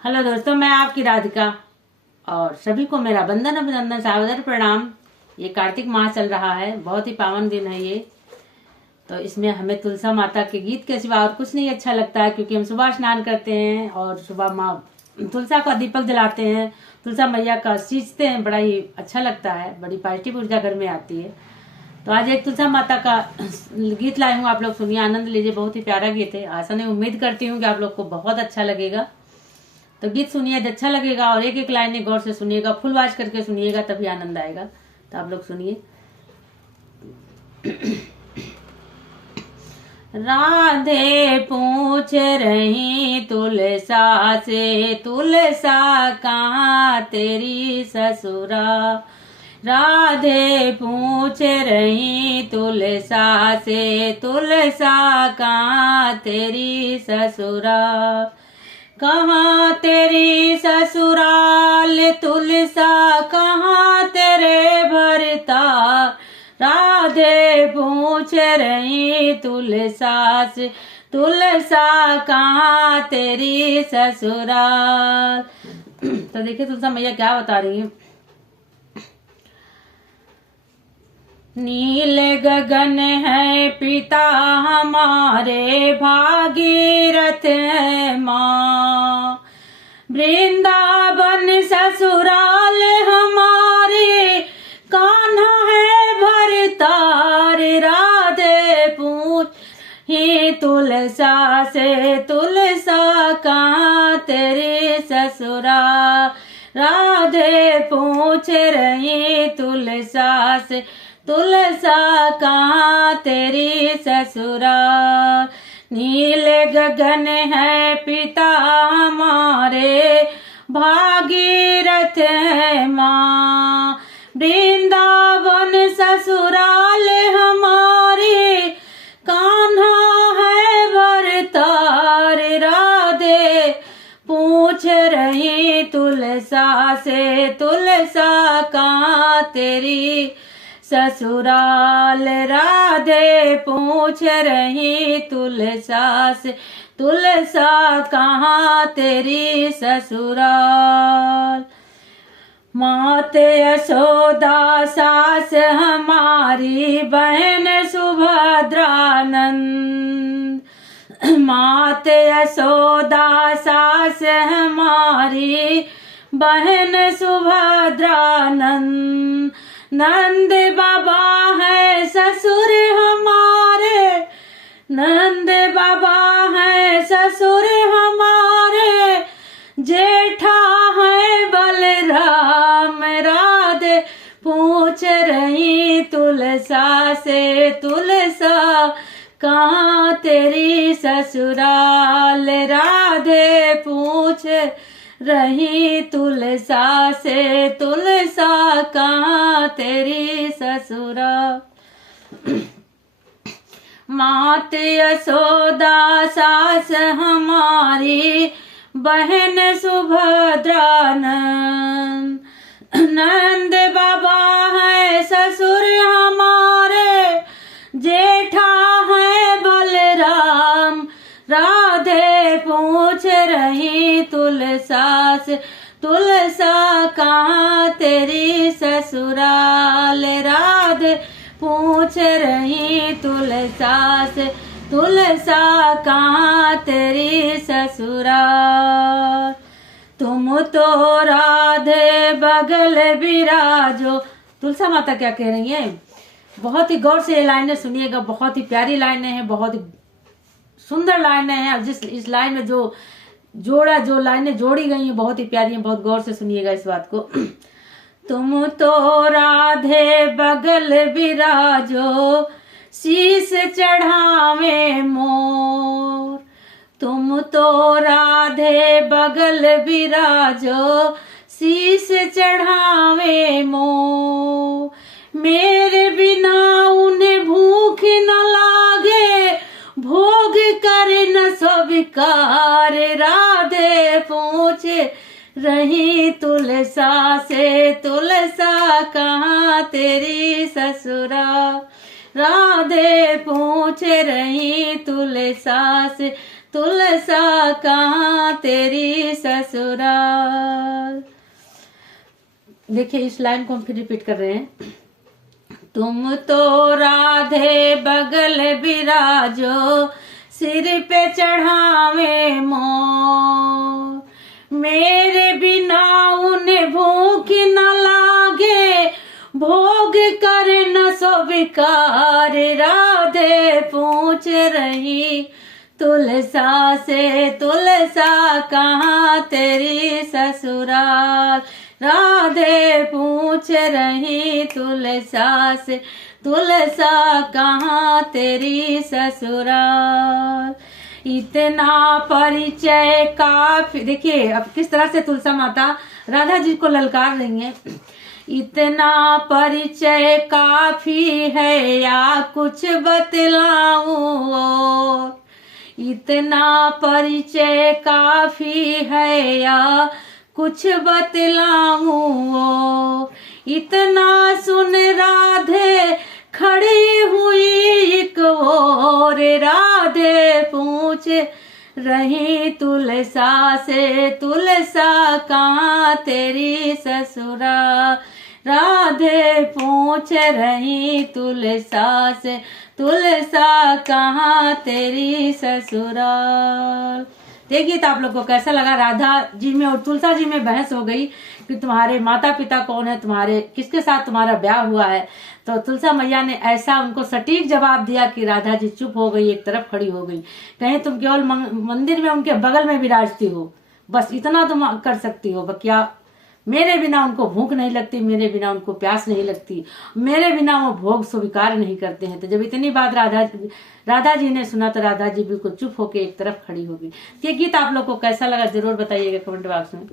Hello दोस्तों, मैं आपकी राधिका और सभी को मेरा वंदन अभिनंदन सादर प्रणाम। ये कार्तिक माह चल रहा है, बहुत ही पावन दिन है ये। तो इसमें हमें तुलसा माता के गीत के सिवा और कुछ नहीं अच्छा लगता है, क्योंकि हम सुबह स्नान करते हैं और सुबह माँ तुलसा का दीपक जलाते हैं, तुलसा मैया का सींचते हैं। बड़ा ही अच्छा लगता है, बड़ी पॉजिटिव ऊर्जा घर में आती है। तो आज एक तुलसा माता का गीत लाई हूँ, आप लोग सुनिए, आनंद लीजिए। बहुत ही प्यारा गीत है। आशा नहीं, उम्मीद करती हूँ कि आप लोग को बहुत अच्छा लगेगा। तो गीत सुनिए, अच्छा लगेगा और एक एक लाइन गौर से सुनिएगा, फुल आवाज करके सुनिएगा, तभी आनंद आएगा। तो आप लोग सुनिए। राधे पूछ रही तुलसा से, तुलसा कहाँ तेरी ससुरा। राधे पूछ रही तुलसा से, तुलसा कहाँ तेरी ससुरा। कहाँ तेरी ससुराल तुलसा, कहाँ तेरे भरता। राधे पूछ रही तुलसा से, तुलसा कहाँ तेरी ससुराल। तो देखिए तुलसा मैया क्या बता रही है। नील गगन है पिता हमारे, भागीरथ है माँ। वृंदावन ससुराल हमारे, कान्हा है भरतार। राधे पूछ ही तुलसा से, तुलसा कहाँ तेरी ससुराल। राधे पूछ रही तुलसा से, तुलसा कहाँ तेरी ससुराल। नील गगन है पिता हमारे, भागीरथ है माँ। वृंदावन ससुराल हमारे, कान्हा है भरतार। राधे पूछ रही तुलसा से, तुलसा कहाँ तेरी ससुराल। राधे पूछ रही तुलसा से, तुलसा कहाँ तेरी ससुराल। मात यशोदा सास हमारी, बहन सुभद्रानंद। मात यशोदा सास हमारी, बहन सुभद्रानंद। नंद बाबा है ससुर हमारे, नंद बाबा है ससुर हमारे। जेठा है बलराम। राधे पूछ रही तुलसा से, तुलसा कहाँ तेरी ससुराल। राधे पूछ रही तुलसा से, तुलसा कहाँ तेरी ससुराल। मात यशोदा सास हमारी, बहन सुभद्रानंद। नंद बाबा है ससुर हमारे, जेठा है बलराम। राधे पूछ रही तुलसा से, तुलसा कहाँ तेरी ससुराल। राधे पूछ रही तुलसा से, तुलसा कहाँ तेरी ससुराल। तुम तो राधे बगल विराजो। तुलसा माता क्या कह रही है, बहुत ही गौर से ये लाइनें सुनिएगा। बहुत ही प्यारी लाइनें हैं, बहुत ही सुंदर लाइनें हैं। और इस लाइन में जो लाइनें जोड़ी गई हैं, बहुत ही प्यारी हैं। बहुत गौर से सुनिएगा इस बात को। तुम तो राधे बगल विराजो, शीस चढ़ावे मोर। तुम तो राधे बगल विराजो, शीस चढ़ावे मोर। मेरे बिना उन्हें भूख न लागे, भोग कर न स्वीकार। राधे पूछ रही तुलसा से, तुलसा कहाँ तेरी ससुराल। राधे पूछ रही तुलसा से, तुलसा कहाँ तेरी ससुराल। देखिए इस लाइन को हम फिर रिपीट कर रहे हैं। तुम तो राधे बगल बिराजो, सिर पे चढ़ावे मोर, मेरे बिना उन्हें भूख न लागे, भोग कर न सो विकार। राधे पूछ रही तुलसा से, तुलसा कहाँ तेरी ससुराल। राधे पूछ रही तुलसा से, तुलसा कहाँ तेरी ससुराल। इतना परिचय काफी। देखिए अब किस तरह से तुलसा माता राधा जी को ललकार रही हैं। इतना परिचय काफी है या कुछ बतलाऊं और, इतना परिचय काफी है या कुछ बतलाऊं। इतना सुन राधे खड़ी हुई एक और, राधे पूछ रही तुलसा से, तुलसा कहाँ तेरी ससुराल। राधे पूछ रही तुलसा से, तुलसा कहाँ तेरी ससुराल। देखिए तो आप लोग को कैसा लगा। राधा जी में और तुलसा जी में बहस हो गई कि तुम्हारे माता पिता कौन है, तुम्हारे किसके साथ तुम्हारा ब्याह हुआ है। तो तुलसा मैया ने ऐसा उनको सटीक जवाब दिया कि राधा जी चुप हो गई, एक तरफ खड़ी हो गई। कहीं तुम केवल मंदिर में उनके बगल में विराजती हो, बस इतना तुम कर सकती हो। क्या मेरे बिना उनको भूख नहीं लगती, मेरे बिना उनको प्यास नहीं लगती, मेरे बिना वो भोग स्वीकार नहीं करते हैं। तो जब इतनी बात राधा जी ने सुना तो राधा जी बिल्कुल चुप होके एक तरफ खड़ी हो गई। ये गीत आप लोग को कैसा लगा जरूर बताइएगा कमेंट बॉक्स में।